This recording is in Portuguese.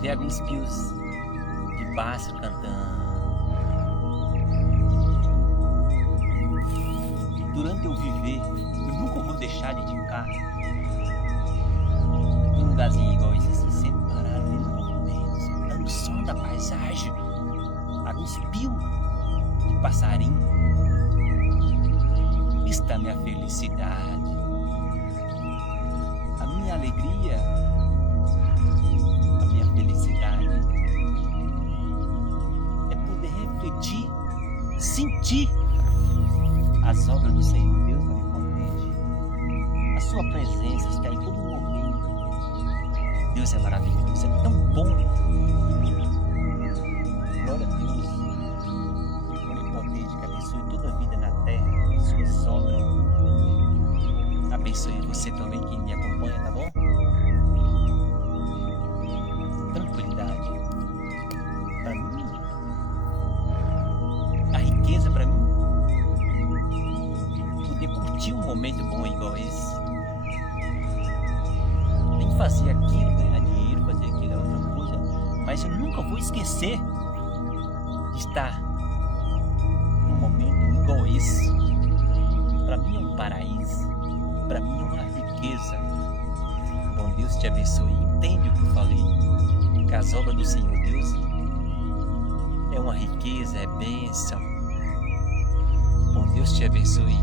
ver alguns pios de pássaro cantando. Durante eu viver, eu nunca vou deixar de ficar num lugarzinho igual esse, assim, sempre parado, vendo movimentos, escutando o som da paisagem, alguns pios de passarinho. Está a minha felicidade, a minha alegria, a minha felicidade é poder refletir, sentir as obras do Senhor Deus Onipotente. A sua presença está em todo momento. Deus é maravilhoso, é tão bom. Glória a Deus Onipotente, que abençoe toda a vida na terra, suas obras. Abençoe você também que me acompanha, tá bom? Tranquilidade. Para mim, a riqueza para mim, poder curtir um momento bom igual esse. Nem fazer aquilo, ganhar dinheiro, fazer aquilo é outra coisa, mas eu nunca vou esquecer de estar num momento igual esse. Para mim é um paraíso, para mim é uma riqueza. Bom Deus te abençoe. Entende o que eu falei? Que as obras do Senhor Deus é uma riqueza, é bênção. Bom Deus te abençoe.